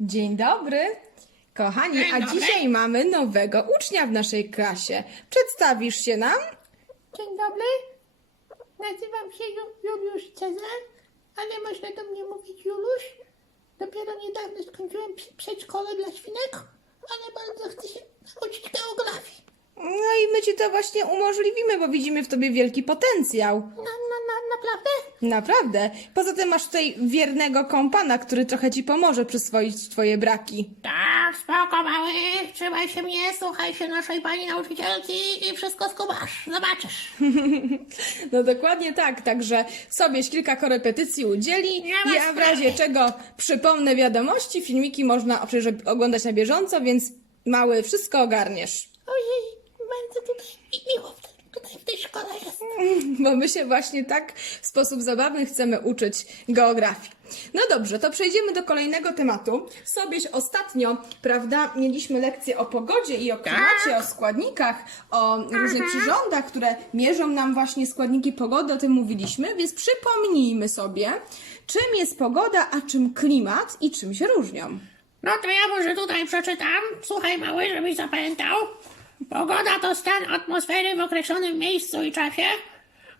Dzień dobry. Kochani, Dzień a dobry. dzisiaj mamy nowego ucznia w naszej klasie. Przedstawisz się nam? Dzień dobry. Nazywam się Ju- Juliusz Cezar, ale można do mnie mówić Juluś. Dopiero niedawno skończyłem przy- przedszkole dla świnek, ale bardzo chcę się nauczyć geografii. No i my ci to właśnie umożliwimy, bo widzimy w tobie wielki potencjał. Na, na, na, naprawdę? Naprawdę. Poza tym masz tutaj wiernego kompana, który trochę ci pomoże przyswoić twoje braki. Tak, spoko mały. Trzymaj się mnie, słuchaj się naszej pani nauczycielki i wszystko skubasz. Zobaczysz. No dokładnie tak, także sobie kilka korepetycji udzieli. Nie ma Ja w sprawy. razie czego przypomnę wiadomości, filmiki można przecież oglądać na bieżąco, więc mały, wszystko ogarniesz. Ojej, bardzo tutaj mi- miło w- tutaj w tej szkole jest. Bo my się właśnie tak w sposób zabawny chcemy uczyć geografii. No dobrze, to przejdziemy do kolejnego tematu. Sobieś ostatnio, prawda, mieliśmy lekcję o pogodzie i o klimacie, o składnikach, o różnych przyrządach, które mierzą nam właśnie składniki pogody, o tym mówiliśmy, więc przypomnijmy sobie, czym jest pogoda, a czym klimat i czym się różnią. No to ja może tutaj przeczytam. Słuchaj mały, żebyś zapamiętał. Pogoda to stan atmosfery w określonym miejscu i czasie,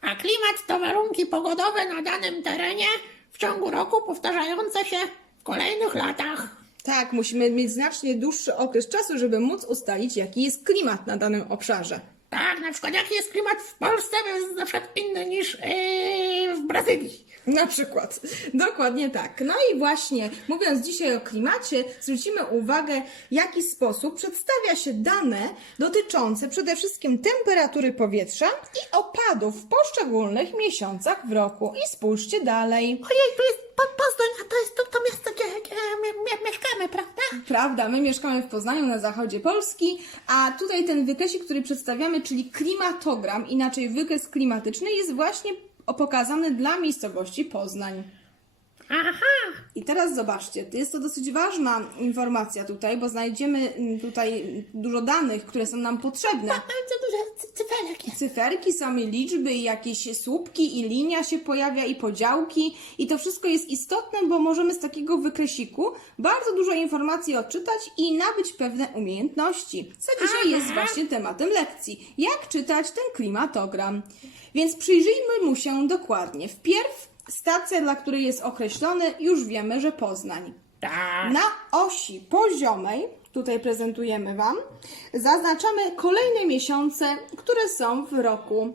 a klimat to warunki pogodowe na danym terenie w ciągu roku powtarzające się w kolejnych latach. Tak, musimy mieć znacznie dłuższy okres czasu, żeby móc ustalić, jaki jest klimat na danym obszarze. Tak, na przykład jaki jest klimat w Polsce, jest na przykład inny niż yy, w Brazylii. Na przykład. Dokładnie tak. No i właśnie, mówiąc dzisiaj o klimacie, zwrócimy uwagę, w jaki sposób przedstawia się dane dotyczące przede wszystkim temperatury powietrza i opadów w poszczególnych miesiącach w roku. I spójrzcie dalej. Ojej, tu jest Poznań, to jest to, to miasto, gdzie, gdzie my mieszkamy, prawda? Prawda, my mieszkamy w Poznaniu na zachodzie Polski, a tutaj ten wykresik, który przedstawiamy, czyli klimatogram, inaczej wykres klimatyczny, jest właśnie pokazany dla miejscowości Poznań. Aha, I teraz zobaczcie, jest to dosyć ważna informacja tutaj, bo znajdziemy mm, tutaj dużo danych, które są nam potrzebne. bardzo dużo cy- cyferek jest. Cyferki, same liczby, i jakieś słupki i linia się pojawia i podziałki i to wszystko jest istotne, bo możemy z takiego wykresiku bardzo dużo informacji odczytać i nabyć pewne umiejętności, co dzisiaj jest właśnie tematem lekcji. Jak czytać ten klimatogram? Więc przyjrzyjmy mu się dokładnie. Wpierw stacja, dla której jest określony, już wiemy, że Poznań. Tak. Na osi poziomej, tutaj prezentujemy Wam, zaznaczamy kolejne miesiące, które są w roku.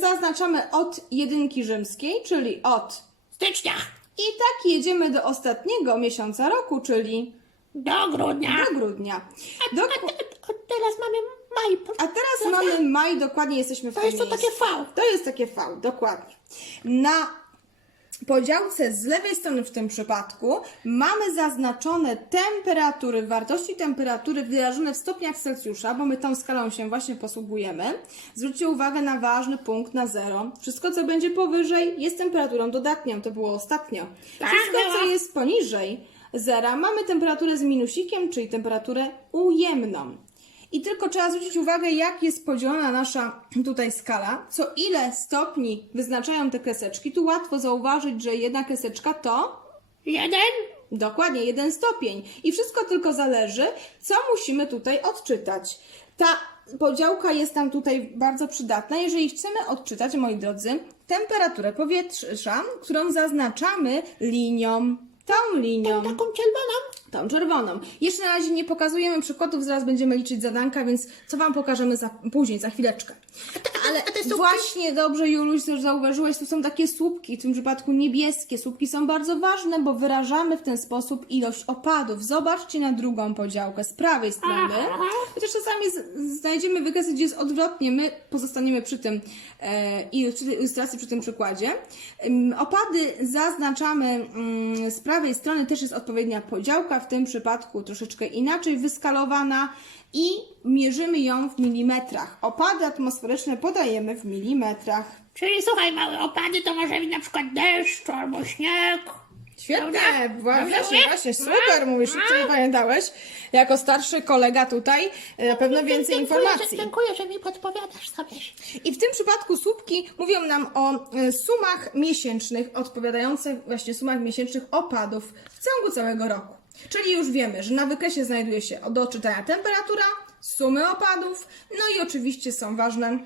Zaznaczamy od jedynki rzymskiej, czyli od. Stycznia I tak jedziemy do ostatniego miesiąca roku, czyli do grudnia. do grudnia. A, Do, a, a teraz mamy maj. a teraz mamy maj, dokładnie jesteśmy w To jest to miejscu. takie V. To jest takie V, dokładnie. Na podziałce z lewej strony w tym przypadku mamy zaznaczone temperatury, wartości temperatury wyrażone w stopniach Celsjusza, bo my tą skalą się właśnie posługujemy. Zwróćcie uwagę na ważny punkt na zero. Wszystko, co będzie powyżej, jest temperaturą dodatnią. To było ostatnio. Tak Wszystko, co jest poniżej zera, mamy temperaturę z minusikiem, czyli temperaturę ujemną. I tylko trzeba zwrócić uwagę, jak jest podzielona nasza tutaj skala, co ile stopni wyznaczają te kreseczki. Tu łatwo zauważyć, że jedna kreseczka to Jeden. dokładnie jeden stopień. I wszystko tylko zależy, co musimy tutaj odczytać. Ta podziałka jest nam tutaj bardzo przydatna, jeżeli chcemy odczytać, moi drodzy, temperaturę powietrza, którą zaznaczamy linią. Tą linią. Taką czerwoną. Tą czerwoną. Jeszcze na razie nie pokazujemy przykładów, zaraz będziemy liczyć zadanka, więc co Wam pokażemy za, później, za chwileczkę. Ale właśnie dobrze, Juluś, też zauważyłeś, tu są takie słupki, w tym przypadku niebieskie. Słupki są bardzo ważne, bo wyrażamy w ten sposób ilość opadów. Zobaczcie na drugą podziałkę z prawej strony. Chociaż czasami znajdziemy wykresy, gdzie jest odwrotnie. My pozostaniemy przy tym e, ilustracji, przy tym przykładzie. Opady zaznaczamy mm, z prawej strony, też jest odpowiednia podziałka, w tym przypadku troszeczkę inaczej wyskalowana i mierzymy ją w milimetrach. Opady atmosferyczne podajemy w milimetrach. Czyli słuchaj, małe opady to może być na przykład deszcz albo śnieg. Świetnie, właśnie, właśnie, super, mówisz, szybciej pamiętałeś. Jako starszy kolega tutaj e, na pewno więcej informacji. Że, dziękuję, że mi podpowiadasz sobie. I w tym przypadku słupki mówią nam o e, sumach miesięcznych, odpowiadających właśnie sumach miesięcznych opadów w ciągu całego roku. Czyli już wiemy, że na wykresie znajduje się do odczytania temperatura, sumy opadów, no i oczywiście są ważne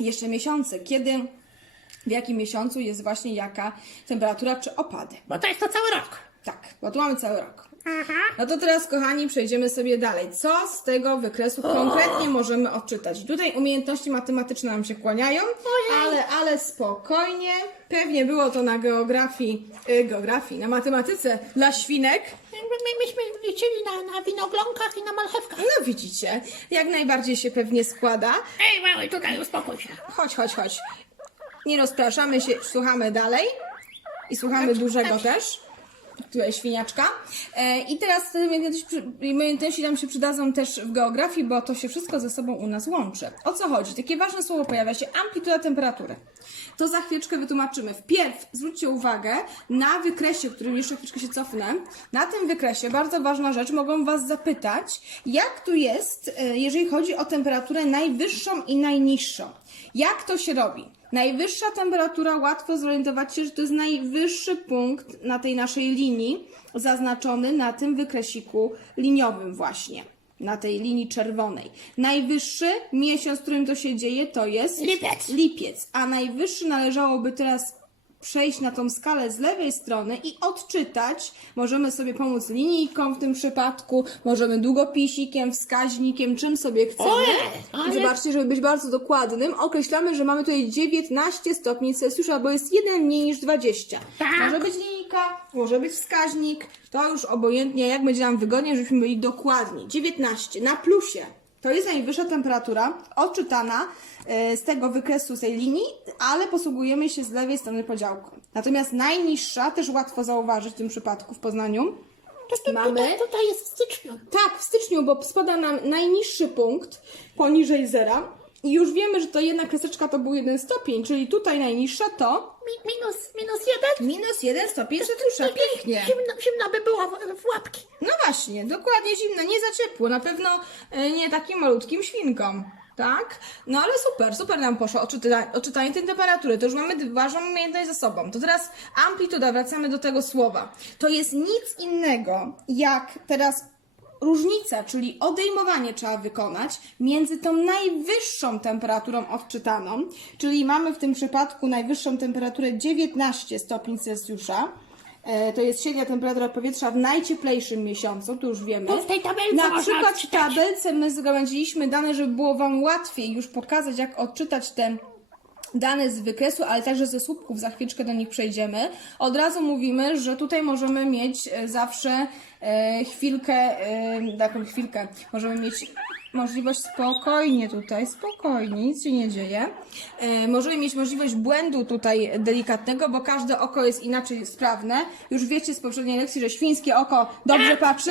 jeszcze miesiące, kiedy, w jakim miesiącu jest właśnie jaka temperatura czy opady. Bo to jest to cały rok. Tak, bo tu mamy cały rok. Aha. No to teraz, kochani, przejdziemy sobie dalej. Co z tego wykresu konkretnie możemy odczytać? Tutaj umiejętności matematyczne nam się kłaniają, ale, ale spokojnie. Pewnie było to na geografii, y, geografii, na matematyce dla świnek. My, my, myśmy liczyli na, na winoglonkach i na marchewkach. No widzicie, jak najbardziej się pewnie składa. Ej, mały, tutaj uspokój się. Chodź, chodź, chodź. Nie rozpraszamy się, słuchamy dalej. I słuchamy dużego też. Świniaczka. E, I teraz przy- umiejętności nam się przydadzą też w geografii, bo to się wszystko ze sobą u nas łączy. O co chodzi? Takie ważne słowo pojawia się amplituda temperatury. To za chwileczkę wytłumaczymy. Wpierw zwróćcie uwagę na wykresie, którym jeszcze chwileczkę się cofnę. Na tym wykresie bardzo ważna rzecz, mogą Was zapytać, jak tu jest, e, jeżeli chodzi o temperaturę najwyższą i najniższą. Jak to się robi? Najwyższa temperatura, łatwo zorientować się, że to jest najwyższy punkt na tej naszej linii, zaznaczony na tym wykresiku liniowym właśnie, na tej linii czerwonej. Najwyższy miesiąc, w którym to się dzieje, to jest Lipiec. lipiec, a najwyższy należałoby teraz przejść na tą skalę z lewej strony i odczytać. Możemy sobie pomóc linijką w tym przypadku, możemy długopisikiem, wskaźnikiem, czym sobie chcemy. Ojej, zobaczcie, żeby być bardzo dokładnym, określamy, że mamy tutaj 19 stopni Celsjusza, bo jest jeden mniej niż 20. Tak. Może być linijka, może być wskaźnik, to już obojętnie, jak będzie nam wygodnie, żebyśmy byli dokładni. 19 na plusie. To jest najwyższa temperatura odczytana e, z tego wykresu, z tej linii, ale posługujemy się z lewej strony podziałką. Natomiast najniższa, też łatwo zauważyć w tym przypadku w Poznaniu, To, to, Mamy- Tutaj, tutaj jest w styczniu. tak, w styczniu, bo spada nam najniższy punkt poniżej zera i już wiemy, że to jedna kreseczka to był jeden stopień, czyli tutaj najniższa to Mi, minus, minus jeden. minus jeden stopień Celsjusza. Pięknie. Zimno, zimno by było w, w łapki. No właśnie, dokładnie zimno, nie za ciepło, na pewno e, nie takim malutkim świnkom. Tak? No ale super, super nam poszło odczyta, odczytanie tej temperatury. To już mamy ważną umiejętność za sobą. To teraz amplituda, wracamy do tego słowa. To jest nic innego jak teraz różnica, czyli odejmowanie trzeba wykonać między tą najwyższą temperaturą odczytaną, czyli mamy w tym przypadku najwyższą temperaturę 19 stopni Celsjusza. E, To jest średnia temperatura powietrza w najcieplejszym miesiącu, to już wiemy. W tej tabelce Na przykład w tabelce my zgromadziliśmy dane, żeby było Wam łatwiej już pokazać, jak odczytać te dane z wykresu, ale także ze słupków, za chwileczkę do nich przejdziemy. Od razu mówimy, że tutaj możemy mieć e, zawsze e, chwilkę, e, taką chwilkę, możemy mieć możliwość spokojnie tutaj, spokojnie, nic się nie dzieje. Możemy mieć możliwość błędu tutaj delikatnego, bo każde oko jest inaczej sprawne. Już wiecie z poprzedniej lekcji, że świńskie oko dobrze patrzy,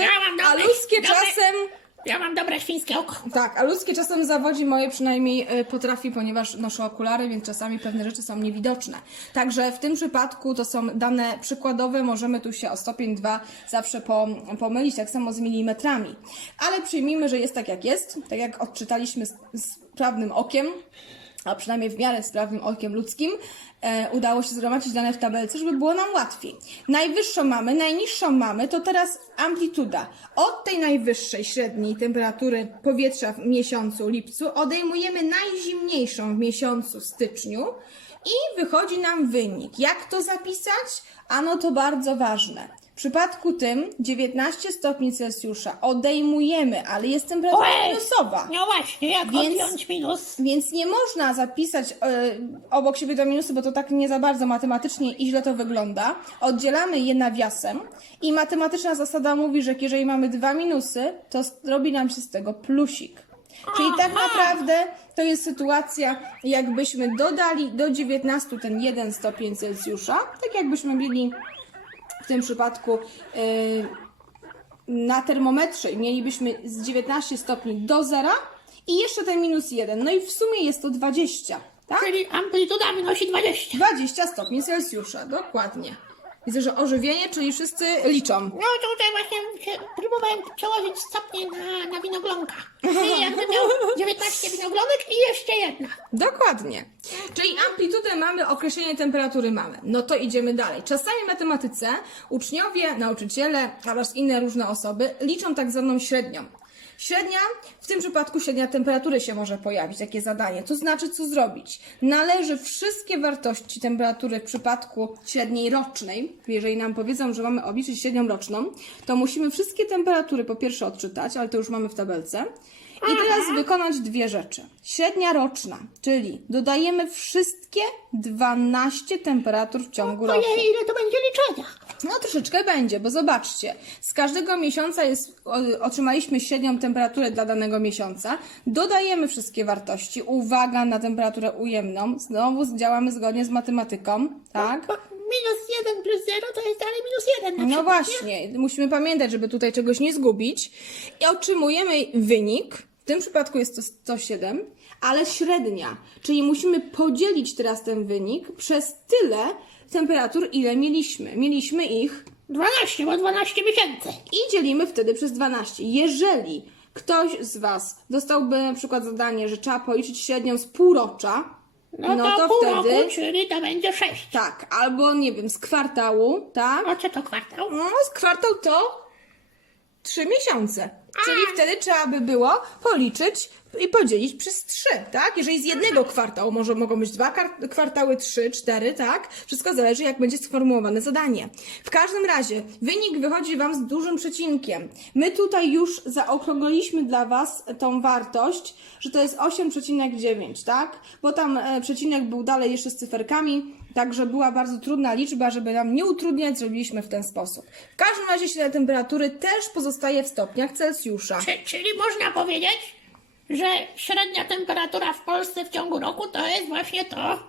a ludzkie czasem... Ja mam dobre świńskie oko. Tak, a ludzkie czasem zawodzi moje przynajmniej e, potrafi, ponieważ noszę okulary, więc czasami pewne rzeczy są niewidoczne. Także w tym przypadku to są dane przykładowe, możemy tu się o stopień 2 zawsze po, pomylić, tak samo z milimetrami. Ale przyjmijmy, że jest tak jak jest, tak jak odczytaliśmy z, z sprawnym okiem, a przynajmniej w miarę sprawnym okiem ludzkim, e, udało się zgromadzić dane w tabelce, żeby było nam łatwiej. Najwyższą mamy, najniższą mamy, to teraz amplituda. Od tej najwyższej średniej temperatury powietrza w miesiącu lipcu odejmujemy najzimniejszą w miesiącu styczniu i wychodzi nam wynik. Jak to zapisać? Ano to bardzo ważne. W przypadku tym 19 stopni Celsjusza odejmujemy, ale jest temperatura Ojej! minusowa. No właśnie, jak Więc- odjąć minus? Więc nie można zapisać e, obok siebie dwa minusy, bo to tak nie za bardzo matematycznie i źle to wygląda. Oddzielamy je nawiasem i matematyczna zasada mówi, że jeżeli mamy dwa minusy, to robi nam się z tego plusik. Czyli tak naprawdę to jest sytuacja, jakbyśmy dodali do 19 ten 1 stopień Celsjusza, tak jakbyśmy mieli tym przypadku e, na termometrze i mielibyśmy z 19 stopni do zera i jeszcze ten minus 1. No i w sumie jest to 20, tak? Czyli amplituda wynosi 20. 20 stopni Celsjusza, dokładnie. Widzę, że ożywienie, czyli wszyscy liczą. No tutaj właśnie się próbowałem przełożyć stopnie na, na winoglonka. I jakby miał 19 winoglonek i jeszcze jedna. Dokładnie. Czyli amplitudę mamy, określenie temperatury mamy. No to idziemy dalej. Czasami w matematyce uczniowie, nauczyciele oraz inne różne osoby liczą tak zwaną średnią. Średnia, w tym przypadku średnia temperatury się może pojawić, takie zadanie. To znaczy, co zrobić? Należy wszystkie wartości temperatury w przypadku średniej rocznej, jeżeli nam powiedzą, że mamy obliczyć średnią roczną, to musimy wszystkie temperatury po pierwsze odczytać, ale to już mamy w tabelce. I teraz wykonać dwie rzeczy. Średnia roczna, czyli dodajemy wszystkie 12 temperatur w ciągu roku. Ojej, ile to będzie liczenia? No troszeczkę będzie, bo zobaczcie, z każdego miesiąca jest, otrzymaliśmy średnią temperaturę dla danego miesiąca, dodajemy wszystkie wartości, uwaga na temperaturę ujemną, znowu działamy zgodnie z matematyką, tak? Minus 1 plus 0 to jest dalej minus 1 na No przykład, właśnie, musimy pamiętać, żeby tutaj czegoś nie zgubić i otrzymujemy wynik, tym przypadku jest to 107, ale średnia, czyli musimy podzielić teraz ten wynik przez tyle temperatur, ile mieliśmy. Mieliśmy ich nie? 12, bo 12 miesięcy. i dzielimy wtedy przez 12. Jeżeli ktoś z Was dostałby na przykład zadanie, że trzeba policzyć średnią z półrocza, No, no to, to wtedy roku, czyli to będzie 6. tak, albo nie wiem, z kwartału, tak? A co to kwartał? No, z kwartał to trzy miesiące. Czyli wtedy trzeba by było policzyć i podzielić przez trzy, tak? Jeżeli z jednego kwartału może mogą być dwa kwartały, trzy, cztery, tak? Wszystko zależy, jak będzie sformułowane zadanie. W każdym razie wynik wychodzi Wam z dużym przecinkiem. My tutaj już zaokrągliliśmy dla Was tą wartość, że to jest 8,9, tak? Bo tam e, przecinek był dalej jeszcze z cyferkami, Także była bardzo trudna liczba, żeby nam nie utrudniać, zrobiliśmy w ten sposób. W każdym razie średnia temperatury też pozostaje w stopniach Celsjusza. Czy, czyli można powiedzieć, że średnia temperatura w Polsce w ciągu roku to jest właśnie to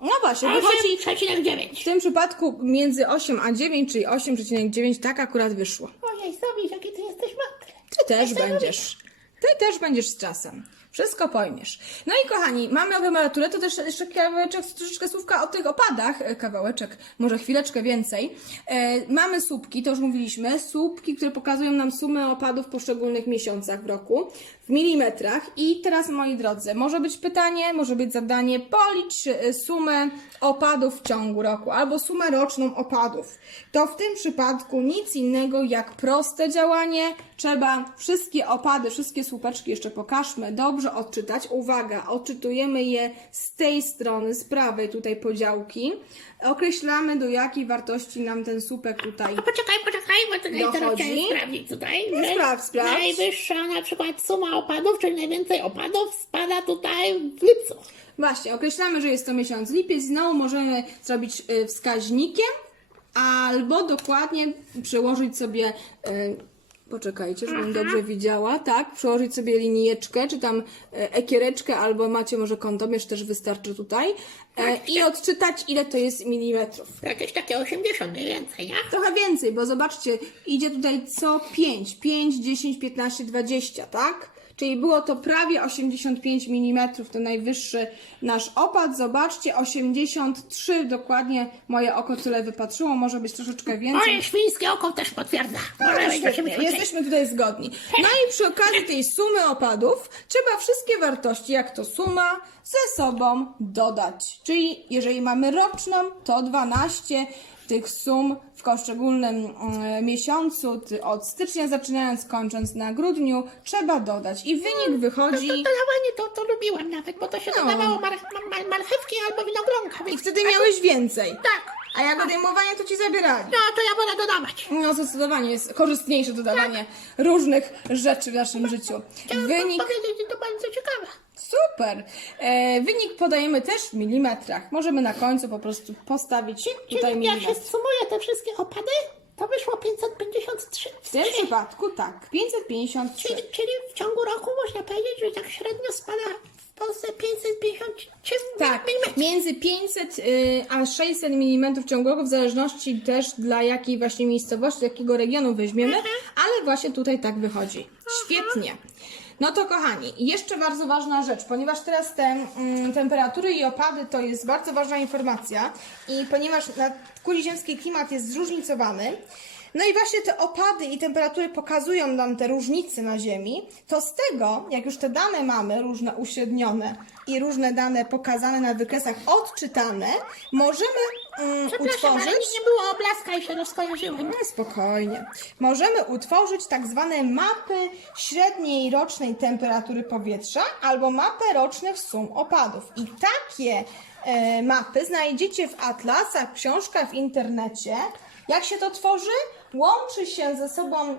No właśnie, wychodzi 8,9. w tym przypadku między 8 a 9, czyli 8,9, tak akurat wyszło. Ojej, Sobiś, jaki ty jesteś mądry. Ty też będziesz. Ty też będziesz z czasem. Wszystko pojmiesz. No i kochani, mamy temperaturę, to też jeszcze kawałeczek, troszeczkę słówka o tych opadach, e, kawałeczek, może chwileczkę więcej. E, mamy słupki, to już mówiliśmy, słupki, które pokazują nam sumę opadów w poszczególnych miesiącach w roku, w milimetrach. I teraz, moi drodzy, może być pytanie, może być zadanie, policz e, sumę opadów w ciągu roku, albo sumę roczną opadów. To w tym przypadku nic innego jak proste działanie, trzeba wszystkie opady, wszystkie słupeczki jeszcze pokażmy, dobrze odczytać. Uwaga, odczytujemy je z tej strony, z prawej tutaj podziałki. Określamy do jakiej wartości nam ten słupek tutaj A poczekaj, poczekaj, bo tutaj teraz Dochodzi? chciałem sprawdzić tutaj, sprawdź, sprawdź. najwyższa na przykład suma opadów, czyli najwięcej opadów spada tutaj w lipcu. Właśnie, określamy, że jest to miesiąc lipiec. Znowu możemy zrobić y, wskaźnikiem, albo dokładnie przełożyć sobie. Y, poczekajcie, żebym dobrze widziała. Tak, przełożyć sobie linijeczkę, czy tam y, ekiereczkę, albo macie może kątomierz, też wystarczy tutaj. E, I odczytać, ile to jest milimetrów. Jakieś takie 80 mniej więcej, nie? Trochę więcej, bo zobaczcie, idzie tutaj co 5, 5, 10, 15, 20, tak? Czyli było to prawie 85 mm, to najwyższy nasz opad. Zobaczcie, 83 dokładnie moje oko tyle wypatrzyło, może być troszeczkę więcej. Moje świńskie oko też potwierdza. Może Świetnie, 86. jesteśmy tutaj zgodni. No i przy okazji tej sumy opadów trzeba wszystkie wartości, jak to suma, ze sobą dodać. Czyli jeżeli mamy roczną, to 12 tych sum w poszczególnym mm, miesiącu, od stycznia zaczynając, kończąc na grudniu, trzeba dodać. I wynik wychodzi... To dodawanie to, to lubiłem nawet, bo to się No. dodawało mar, mar, marchewki albo winoglonka. I wtedy miałeś więcej. Tak. A jak odejmowanie, to ci zabierali. No to ja wolę dodawać. No zdecydowanie jest korzystniejsze dodawanie różnych rzeczy w naszym życiu. Chciałam Wynik powiedzieć, że to bardzo ciekawe. Super! E, wynik podajemy też w milimetrach. Możemy na końcu po prostu postawić tutaj Czyli jak się sumuje te wszystkie opady, to wyszło 553. W tym przypadku tak, 553. Czyli, czyli w ciągu roku można powiedzieć, że tak średnio spada w Polsce 553 Tak, mm. między 500 y, a 600 mm w ciągu roku, w zależności też dla jakiej właśnie miejscowości, jakiego regionu weźmiemy, ale właśnie tutaj tak wychodzi. Świetnie. No to kochani, jeszcze bardzo ważna rzecz, ponieważ teraz te mm, temperatury i opady to jest bardzo ważna informacja i ponieważ na kuli ziemskiej klimat jest zróżnicowany, no i właśnie te opady i temperatury pokazują nam te różnice na Ziemi, to z tego, jak już te dane mamy, różne uśrednione i różne dane pokazane na wykresach odczytane, możemy mm, Przepraszam, ale utworzyć... mi nie było oblaska i się rozkojarzyłem. No spokojnie. Możemy utworzyć tak zwane mapy średniej rocznej temperatury powietrza albo mapę rocznych sum opadów. I takie mapy znajdziecie w atlasach, książkach w internecie. Jak się to tworzy? Łączy się ze sobą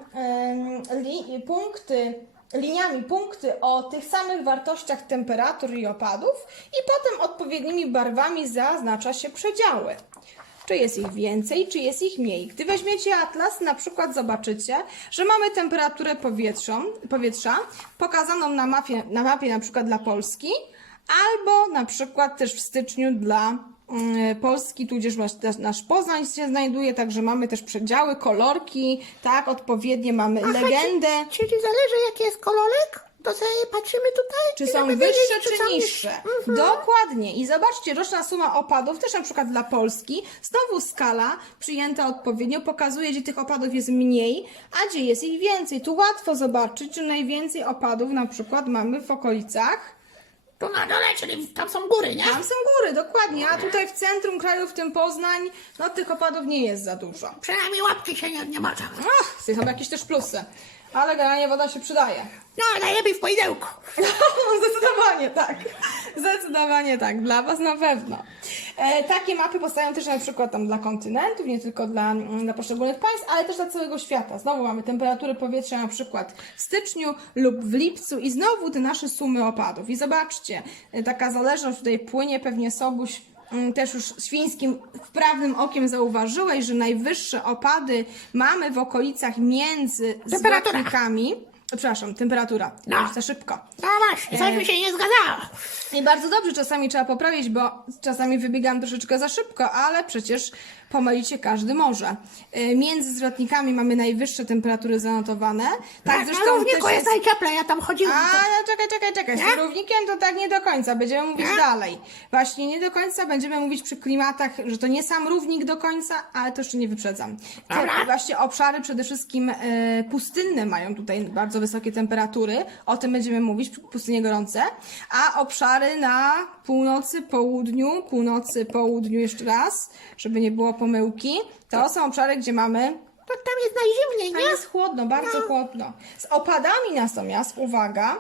li, punkty liniami punkty o tych samych wartościach temperatur i opadów i potem odpowiednimi barwami zaznacza się przedziały czy jest ich więcej, czy jest ich mniej. Gdy weźmiecie atlas, na przykład zobaczycie, że mamy temperaturę powietrzą, powietrza pokazaną na mapie, na mapie na przykład dla Polski, albo na przykład też w styczniu dla mm, Polski, tudzież nasz, Poznań się znajduje, także mamy też przedziały, kolorki, tak, odpowiednie mamy legendę. Czyli zależy jaki jest kolorek, to sobie patrzymy tutaj. Czy są wyższe, czy są niższe? Mhm. Dokładnie. I zobaczcie, roczna suma opadów, też na przykład dla Polski, znowu skala przyjęta odpowiednio pokazuje, gdzie tych opadów jest mniej, a gdzie jest ich więcej. Tu łatwo zobaczyć, że najwięcej opadów na przykład mamy w okolicach. Tu na dole, czyli tam są góry, nie? Tam są góry, dokładnie, a tutaj w centrum kraju, w tym Poznań, no tych opadów nie jest za dużo. Przynajmniej łapki się nie, nie moczą. Ach, są jakieś też plusy. Ale generalnie woda się przydaje. No, najlepiej w pojedyłku. Zdecydowanie tak. Zdecydowanie tak. Dla Was na pewno. E, takie mapy powstają też na przykład tam dla kontynentów, nie tylko dla, mm, dla poszczególnych państw, ale też dla całego świata. Znowu mamy temperatury powietrza na przykład w styczniu lub w lipcu i znowu te nasze sumy opadów. I zobaczcie, e, taka zależność tutaj płynie pewnie Sobuś mm, też już świńskim wprawnym okiem zauważyłeś, że najwyższe opady mamy w okolicach między Temperatura. Przepraszam, temperatura. No. Już Za szybko. No właśnie, coś mi się nie zgadzało. I bardzo dobrze, czasami trzeba poprawić, bo czasami wybiegam troszeczkę za szybko, ale przecież pomylić się każdy może. Y, Między zwrotnikami mamy najwyższe temperatury zanotowane. Tak, Tak, zresztą na równiku jest najcieplej, ja tam chodziłam. a, to- no, czekaj, czekaj, czekaj. Z równikiem to tak nie do końca. Będziemy mówić Nie? dalej. Właśnie nie do końca będziemy mówić przy klimatach, że to nie sam równik do końca, ale to jeszcze nie wyprzedzam. Te, właśnie obszary przede wszystkim e, pustynne mają tutaj bardzo wysokie temperatury. O tym będziemy mówić, pustynie gorące. A obszary na północy, południu, północy, południu jeszcze raz, żeby nie było pomyłki. To są obszary, gdzie mamy To tam jest najzimniej, tam nie? jest chłodno, bardzo chłodno. Z opadami natomiast, uwaga,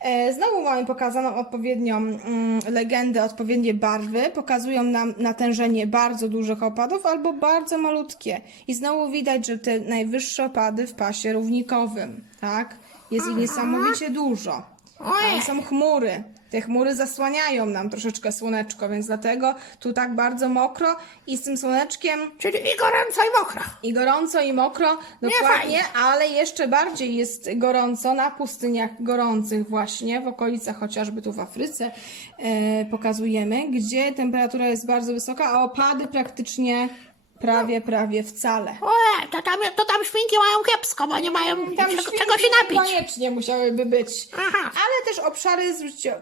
e, znowu mamy pokazaną odpowiednią mm, legendę, odpowiednie barwy. Pokazują nam natężenie bardzo dużych opadów albo bardzo malutkie. I znowu widać, że te najwyższe opady w pasie równikowym, tak? Jest ich niesamowicie dużo. Tam są chmury. Te chmury zasłaniają nam troszeczkę słoneczko, więc dlatego tu tak bardzo mokro i z tym słoneczkiem Czyli i gorąco i mokro. i gorąco i mokro, dokładnie, ale jeszcze bardziej jest gorąco na pustyniach gorących właśnie, w okolicach chociażby tu w Afryce e, pokazujemy, gdzie temperatura jest bardzo wysoka, a opady praktycznie prawie, prawie wcale. Ojej, to tam, to tam świnki mają kiepsko, bo nie mają Tam czego, świnki czego się napić. Koniecznie musiałyby być. Aha. Ale też obszary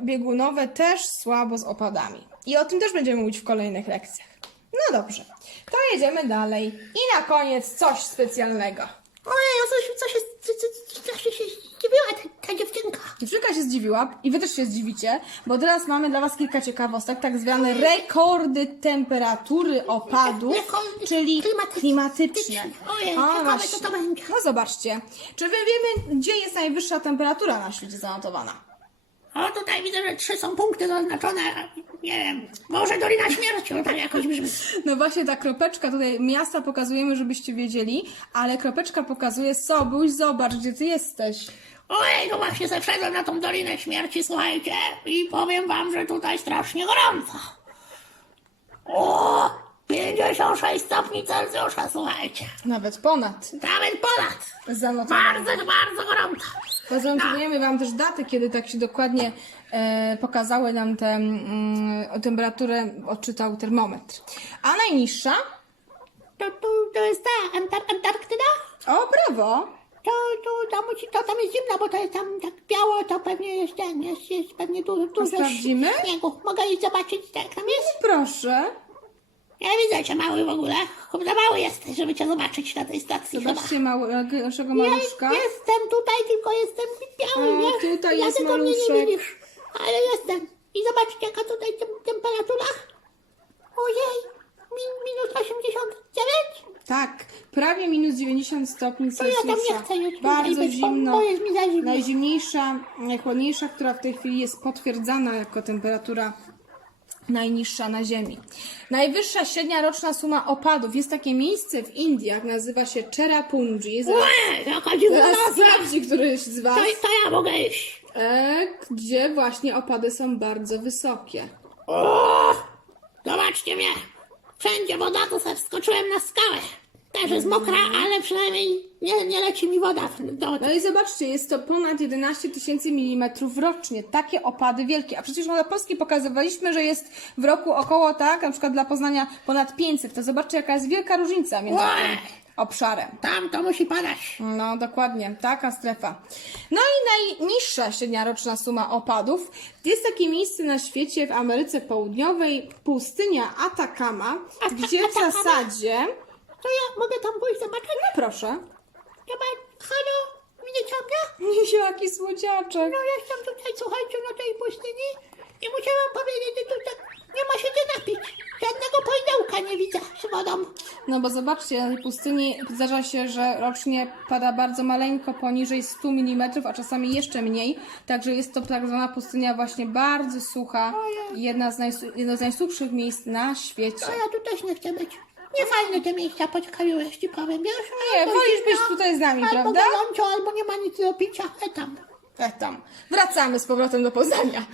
biegunowe też słabo z opadami. I o tym też będziemy mówić w kolejnych lekcjach. No dobrze, to jedziemy dalej. I na koniec coś specjalnego. Ojej, o coś, coś, jest, coś, coś, coś się zdziwiła ta, ta dziewczynka. Dziewczynka się zdziwiła i wy też się zdziwicie, bo teraz mamy dla was kilka ciekawostek, tak zwane rekordy temperatury opadów, Rekordy czyli klimatyczne. klimatyczne. Ojej, ciekawe, co to będzie. No zobaczcie, czy wy wiemy, gdzie jest najwyższa temperatura na świecie zanotowana? O, tutaj widzę, że trzy są punkty zaznaczone. Nie wiem, może Dolina Śmierci, bo tak jakoś brzmi. No właśnie ta kropeczka tutaj miasta pokazujemy, żebyście wiedzieli, ale kropeczka pokazuje Sobuś, zobacz, gdzie ty jesteś. Ojej, no właśnie zeszedłem na tą Dolinę Śmierci, słuchajcie, i powiem wam, że tutaj strasznie gorąco. O, 56 stopni Celsjusza, słuchajcie. Nawet ponad. Nawet ponad. Zanotowane. Bardzo, bardzo gorąco. Prezentujemy Wam też daty, kiedy tak się dokładnie e, pokazały nam tę mm, temperaturę, odczytał termometr. A najniższa? To, to, to jest ta Antar Antarktyda? O, brawo! To, to, musi, to tam jest zimno, bo to jest tam tak biało, to pewnie jest ten, jest, jest pewnie dużo, dużo sprawdzimy? śniegu. Mogę iść zobaczyć, jak tam jest? Proszę. Ja widzę cię mały w ogóle. Chyba za mały jesteś, żeby cię zobaczyć na tej stacji Zobaczcie mały, naszego. Ja maluszka. jestem tutaj, tylko jestem biały, A, nie? tutaj ja jest tylko mnie nie maluszek. widzisz, ale jestem. I zobaczcie, jaka tutaj tem- temperatura. Ojej, min, minus 89? Tak, prawie minus 90 stopni To ja tam nie chcę już Bardzo tutaj być, bo- zimno. bo jest mi za zimno. Najzimniejsza, najchłodniejsza, która w tej chwili jest potwierdzana jako temperatura najniższa na Ziemi. Najwyższa średnia roczna suma opadów. Jest takie miejsce w Indiach, nazywa się Cherrapunji. Zaraz, zaraz sprawdzi któryś z Was. To, to ja mogę iść. E, gdzie właśnie opady są bardzo wysokie. O, zobaczcie mnie. Wszędzie woda, to sobie wskoczyłem na skałę. Też jest mokra, ale przynajmniej nie, nie leci mi woda w- do, No i zobaczcie, jest to ponad 11 tysięcy milimetrów rocznie. Takie opady wielkie. A przecież na Polski pokazywaliśmy, że jest w roku około, tak, na przykład dla Poznania ponad 500. To zobaczcie, jaka jest wielka różnica między tym obszarem. Tam to musi padać. No, dokładnie, taka strefa. No i najniższa średnia roczna suma opadów. Jest takie miejsce na świecie w Ameryce Południowej, pustynia Atacama, gdzie w zasadzie... To ja mogę tam pójść zobaczyć? Proszę. Zobacz, halo, widzicie mnie? Nie jaki słodziaczek. No jestem tutaj, słuchajcie, na tej pustyni i musiałam powiedzieć, że tutaj nie ma się gdzie napić. Żadnego pojdełka nie widzę z wodą. No bo zobaczcie, na tej pustyni zdarza się, że rocznie pada bardzo maleńko, poniżej 100 mm, a czasami jeszcze mniej. Także jest to tak zwana pustynia właśnie bardzo sucha. Jedna z najsu- jedno z najsuchszych miejsc na świecie. To ja tu też nie chcę być. Nie fajne te miejsca pockawiłeś, ci powiem, wiesz? Nie, Albo wolisz zimno, być tutaj z nami, albo prawda? gorąco, albo nie ma nic do picia. E tam. E, tam. Wracamy z powrotem do Poznania.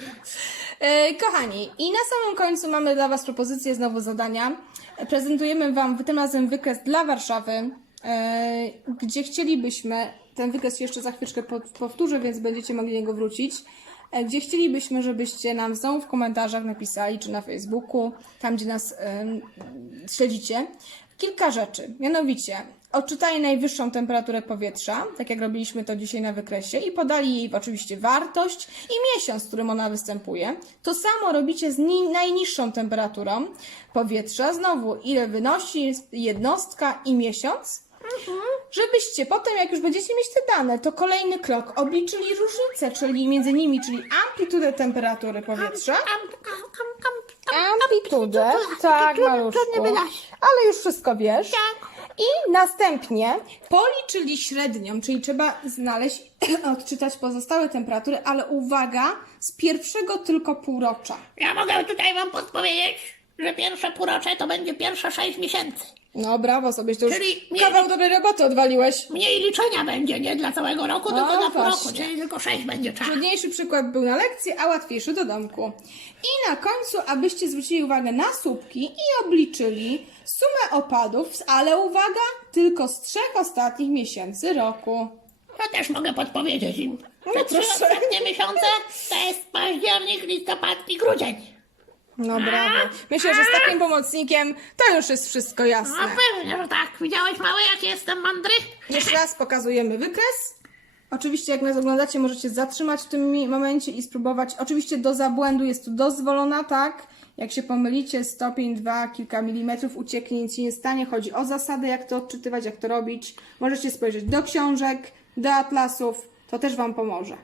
E, kochani, i na samym końcu mamy dla Was propozycję znowu zadania. E, Prezentujemy Wam tym razem wykres dla Warszawy, e, gdzie chcielibyśmy, ten wykres jeszcze za chwileczkę po- powtórzę, więc będziecie mogli do niego wrócić, gdzie chcielibyśmy, żebyście nam znowu w komentarzach napisali, czy na Facebooku, tam gdzie nas em, śledzicie, kilka rzeczy. Mianowicie, odczytali najwyższą temperaturę powietrza, tak jak robiliśmy to dzisiaj na wykresie, i podali jej oczywiście wartość i miesiąc, w którym ona występuje. To samo robicie z ni- najniższą temperaturą powietrza. Znowu, ile wynosi jednostka i miesiąc. Żebyście potem, jak już będziecie mieć te dane, to kolejny krok obliczyli różnicę, czyli między nimi, czyli amplitudę temperatury powietrza. Am, am, am, am, Amplitudę, tak, maluszku. Ale już wszystko wiesz. Tak. I następnie policzyli średnią, czyli trzeba znaleźć, odczytać pozostałe temperatury, ale uwaga, z pierwszego tylko półrocza. Ja mogę tutaj wam podpowiedzieć, że pierwsze półrocze to będzie pierwsze sześć miesięcy. No brawo sobie, to już Czyli nie- kawał dobrej roboty odwaliłeś. Mniej liczenia będzie, nie dla całego roku, No, tylko na pół roku, czyli tylko sześć będzie trzeba. Trudniejszy przykład był na lekcji, a łatwiejszy do domku. I na końcu, abyście zwrócili uwagę na słupki i obliczyli sumę opadów, ale uwaga, tylko z trzech ostatnich miesięcy roku. Ja też mogę podpowiedzieć im. No Te trzy proszę. ostatnie miesiące to jest październik, listopad i grudzień. No brawo. Myślę, że z takim pomocnikiem to już jest wszystko No jasne. pewnie, że tak. Widziałeś mały, jaki jestem mądry? Jeszcze raz pokazujemy wykres. Oczywiście, jak nas oglądacie, możecie zatrzymać w tym momencie i spróbować. Oczywiście doza błędu jest tu dozwolona, tak? Jak się pomylicie, stopień 2, kilka milimetrów ucieknie, nic się nie stanie. Chodzi o zasady, jak to odczytywać, jak to robić. Możecie spojrzeć do książek, do atlasów, to też Wam pomoże.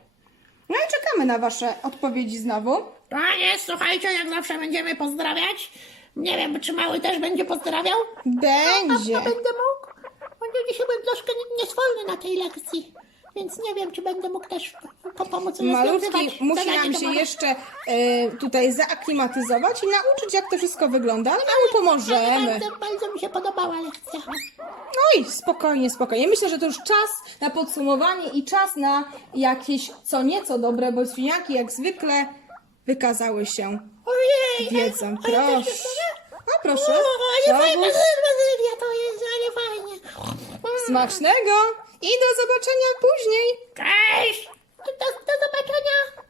No i czekamy na Wasze odpowiedzi znowu. Tak jest, słuchajcie, jak zawsze będziemy pozdrawiać. Nie wiem, czy mały też będzie pozdrawiał? Będzie. A, a będę mógł? Bo dzisiaj byłem troszkę nie- nieswolny na tej lekcji. Więc nie wiem, czy będę mógł też po- pomóc Malutki musi nam się jeszcze e, tutaj zaaklimatyzować i nauczyć, jak to wszystko wygląda, ale my mu pomożemy. Bardzo, bardzo mi się podobała lekcja. No i spokojnie, spokojnie. Myślę, że to już czas na podsumowanie i czas na jakieś co nieco dobre, bo świniaki jak zwykle wykazały się wiedzą. Proszę. A proszę. To jest, ale fajnie. Mm. Smacznego i do zobaczenia później. Cześć! Do, do zobaczenia!